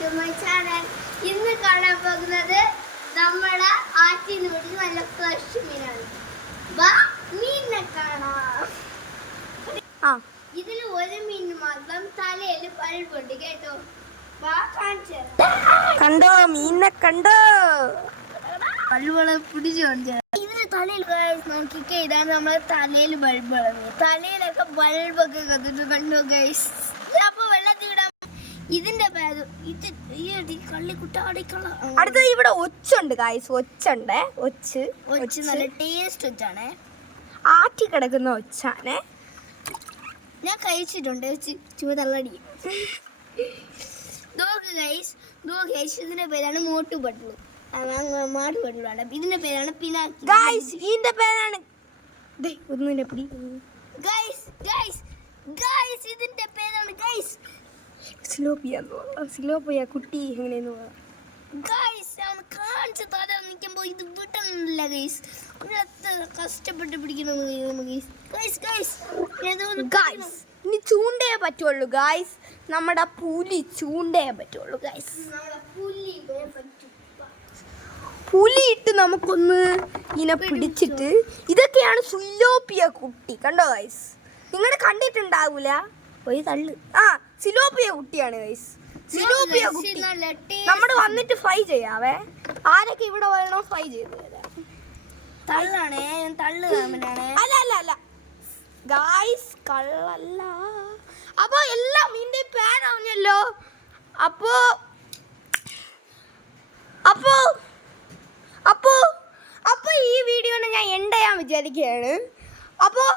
To my channel. ഇന്ന് കാണാൻ പോകുന്നത് നമ്മുടെ ആറ്റിൽ നിന്ന് പിടിച്ച് നല്ല ഫ്രഷ് മീനാണ്. വാ മീനിനെ കാണാം. ഇതിൽ ഒരു മീൻ മാത്രം തലയിൽ പഴുപ്പുണ്ട് കേട്ടോ. വാ കാണിച്ചു കണ്ടോ, മീനിനെ കണ്ടോ, പഴുവള പിടിച്ചോണ്ട് ഇതിന് തലയിൽ നോക്കിക്കേ. ഇതാണ് നമ്മളെ തലയിൽ ബൾബുള്ളത്. തലയിലൊക്കെ ബൾബൊക്കെ കത്തിട്ട് കണ്ടോ ഗൈസ്. അപ്പൊ വെള്ളത്തിൽ വിടാം. ഇതിന്റെ പേര് കള്ളിക്കുട്ട അടിക്കള. അടുത്ത ഇവിടെ ഒച്ചുണ്ട് ഗൈസ്. ഒച്ചുണ്ട്. ഒച്ച് നല്ല ടേസ്റ്റ് ഒച്ചാണ്. ആറ്റി കിടക്കുന്ന ഒച്ചാണ്. ഞാൻ കഴിച്ചിട്ടുണ്ട്. ചൂതള്ളടി ഇതിന്റെ പേരാണ് മോട്ടു പട്ടു. മാട്ടു പട്ടുള്ളാണ്. ഇതിന്റെ പേരാണ് പിനാക്കി. ഇതിന്റെ പേരാണ് ഇതിന്റെ പേരാണ് സിലോപ്പിയ കുട്ടി. എങ്ങനെയെന്ന് കാണിക്കുമ്പോ ഇത് വിട്ടുന്നില്ല ഗൈസ്. കഷ്ടപ്പെട്ട് പിടിക്കുന്നത്. ഇനി ചൂണ്ടേ പറ്റുള്ളൂ ഗൈസ്. നമ്മുടെ പുലി ചൂണ്ടേ പറ്റുള്ളൂ ഗൈസ്. പുലി ഇട്ട് നമുക്കൊന്ന് ഇങ്ങനെ പിടിച്ചിട്ട്. ഇതൊക്കെയാണ് സിലോപ്പിയ കുട്ടി. കണ്ടോ ഗൈസ്, നിങ്ങൾ കണ്ടിട്ടുണ്ടാവൂല. ഒരു തള്ളു. സിലോപ്പിയ കുട്ടിയാണ് ഗൈസ്. സിലോപ്പിയ കുട്ടി നമ്മൾ വന്നിട്ട് ഫ്രൈ ചെയ്യാവേ. ആരൊക്കെ ഇവിടെ വരണോ ഫ്രൈ ചെയ്ത് തരാം. തള്ളാണേ, തള്ളു അല്ല അല്ല അല്ല ഗൈസ്, കള്ളല്ല. അപ്പൊ എല്ലാം മീൻ്റെ പാൻ അറിഞ്ഞല്ലോ. അപ്പോ അപ്പോ അപ്പോ അപ്പൊ ഈ വീഡിയോനെ ഞാൻ എൻഡ് ചെയ്യാൻ വിചാരിക്കുകയാണ്. അപ്പോൾ